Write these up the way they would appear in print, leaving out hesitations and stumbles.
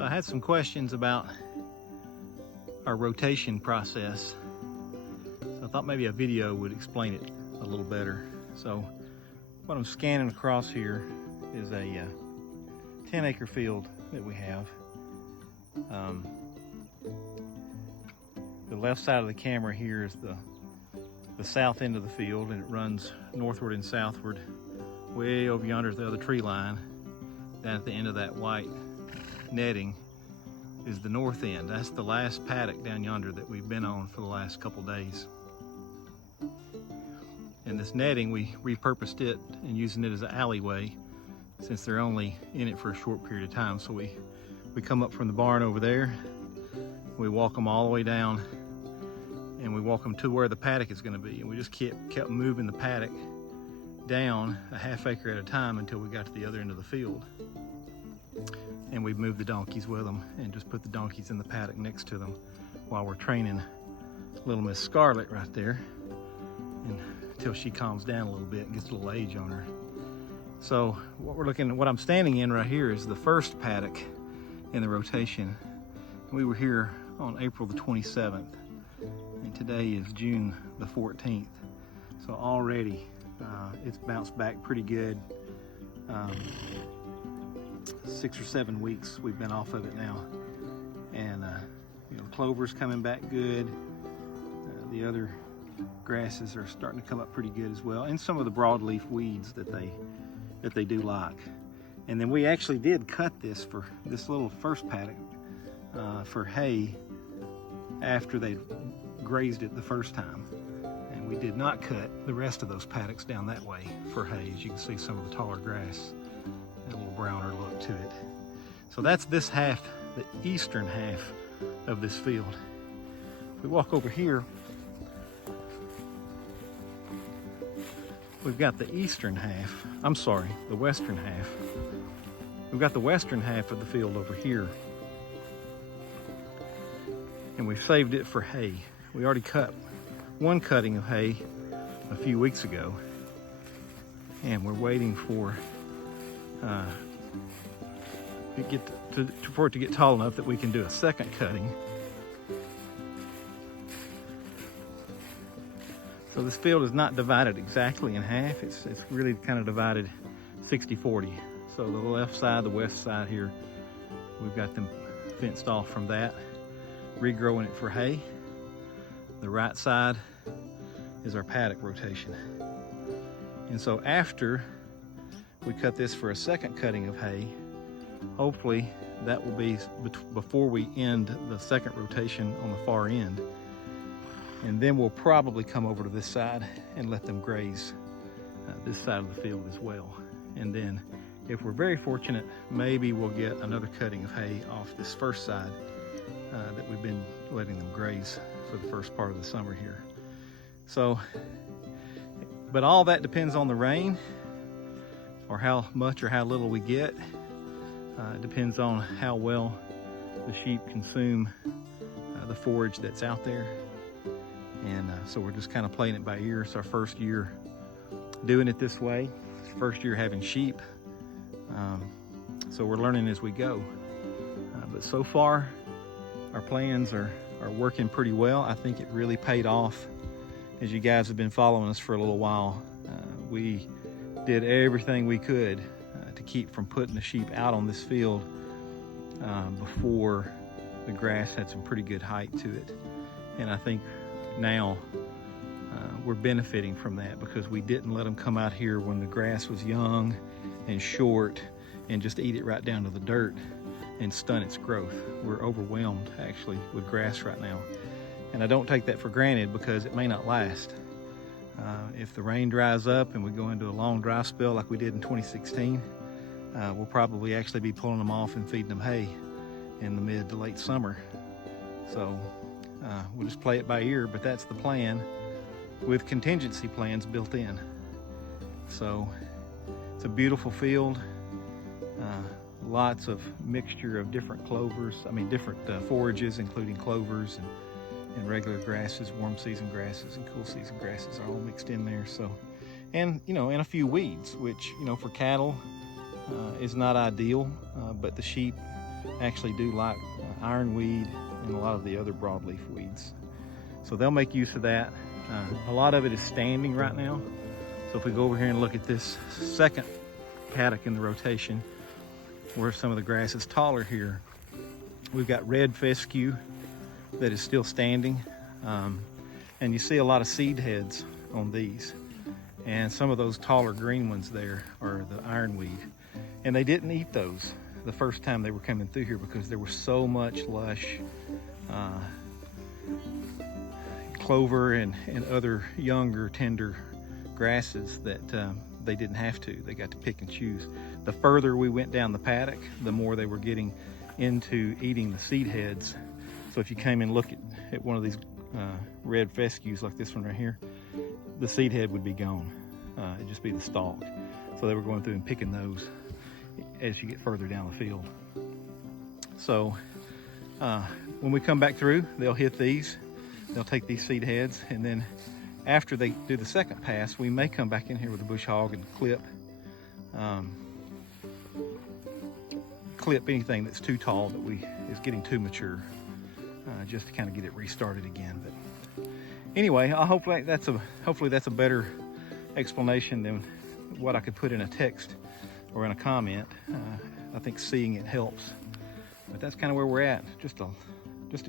So I had some questions about our rotation process. So I thought maybe a video would explain it a little better. So what I'm scanning across here is a 10-acre field that we have. The left side of the camera here is the south end of the field, and it runs northward and southward way over yonder at the other tree line. Down at the end of that white netting is the north end. That's the last paddock down yonder that we've been on for the last couple days. And this netting, we repurposed it and using it as an alleyway since they're only in it for a short period of time. So we come up from the barn over there, we walk them all the way down, and we walk them to where the paddock is going to be. And we just kept moving the paddock down a half acre at a time until we got to the other end of the field. And we moved the donkeys with them and just put the donkeys in the paddock next to them while we're training little Miss Scarlet right there, and until she calms down a little bit and gets a little age on her. So what I'm standing in right here is the first paddock in the rotation. We were here on April the 27th, and today is June the 14th. So already it's bounced back pretty good. 6 or 7 weeks we've been off of it now, and you know, clover's coming back good. The other grasses are starting to come up pretty good as well, and some of the broadleaf weeds that they do like. And then we actually did cut this for this little first paddock for hay after they grazed it the first time, and we did not cut the rest of those paddocks down that way for hay. As you can see, some of the taller grass, a little browner look to it. So that's this half, the eastern half of this field. If we walk over here, we've got the eastern half, I'm sorry, the western half. We've got the western half of the field over here, and we've saved it for hay. We already cut one cutting of hay a few weeks ago, and we're waiting for for it to get tall enough that we can do a second cutting. So this field is not divided exactly in half. It's really kind of divided 60-40. So the left side, the west side here, we've got them fenced off from that, regrowing it for hay. The right side is our paddock rotation. And so after we cut this for a second cutting of hay, hopefully that will be before we end the second rotation on the far end. And then we'll probably come over to this side and let them graze this side of the field as well. And then if we're very fortunate, maybe we'll get another cutting of hay off this first side that we've been letting them graze for the first part of the summer here. So, but all that depends on the rain, or how much or how little we get. It depends on how well the sheep consume the forage that's out there. And so we're just kind of playing it by ear. It's our first year doing it this way. It's first year having sheep. So we're learning as we go. But so far, our plans are working pretty well. I think it really paid off. As you guys have been following us for a little while, we did everything we could to keep from putting the sheep out on this field before the grass had some pretty good height to it. And I think now we're benefiting from that, because we didn't let them come out here when the grass was young and short and just eat it right down to the dirt and stun its growth. We're overwhelmed actually with grass right now, and I don't take that for granted, because it may not last. If the rain dries up and we go into a long dry spell like we did in 2016, we'll probably actually be pulling them off and feeding them hay in the mid to late summer. So we'll just play it by ear, but that's the plan with contingency plans built in. So it's a beautiful field, lots of mixture of different different forages, including clovers and regular grasses, warm season grasses and cool season grasses are all mixed in there. So, and and a few weeds, which for cattle is not ideal, but the sheep actually do like ironweed and a lot of the other broadleaf weeds. So they'll make use of that. A lot of it is standing right now. So if we go over here and look at this second paddock in the rotation, where some of the grass is taller here, we've got red fescue that is still standing. And you see a lot of seed heads on these. And some of those taller green ones there are the ironweed. And they didn't eat those the first time they were coming through here because there was so much lush clover and other younger tender grasses that they didn't have to. They got to pick and choose. The further we went down the paddock, the more they were getting into eating the seed heads. So if you came and look at one of these red fescues like this one right here, the seed head would be gone. It'd just be the stalk. So they were going through and picking those as you get further down the field. So when we come back through, they'll hit these. They'll take these seed heads, and then after they do the second pass, we may come back in here with a bush hog and clip anything that's too tall that is getting too mature, just to kind of get it restarted again. But anyway, hopefully that's a better explanation than what I could put in a text or in a comment. I think seeing it helps. But that's kind of where we're at. Just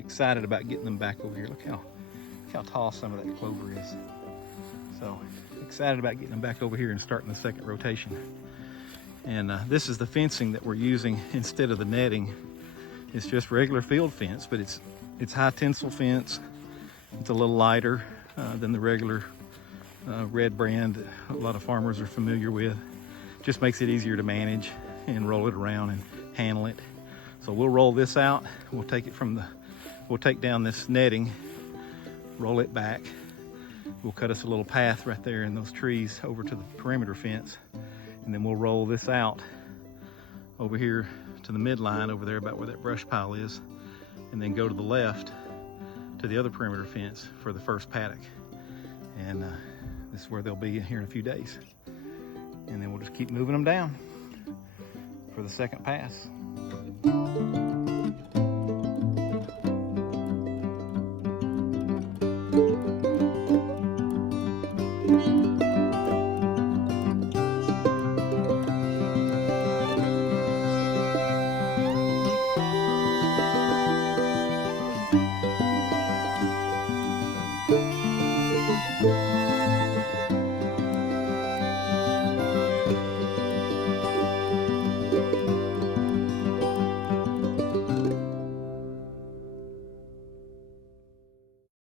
excited about getting them back over here. Look how tall some of that clover is. So excited about getting them back over here and starting the second rotation. And this is the fencing that we're using instead of the netting. It's just regular field fence, but it's high tensile fence. It's a little lighter than the regular red brand that a lot of farmers are familiar with. Just makes it easier to manage and roll it around and handle it. So we'll roll this out. We'll take down this netting, roll it back. We'll cut us a little path right there in those trees over to the perimeter fence. And then we'll roll this out over here to the midline over there about where that brush pile is. And then go to the left to the other perimeter fence for the first paddock. And this is where they'll be here in a few days. And then we'll just keep moving them down for the second pass.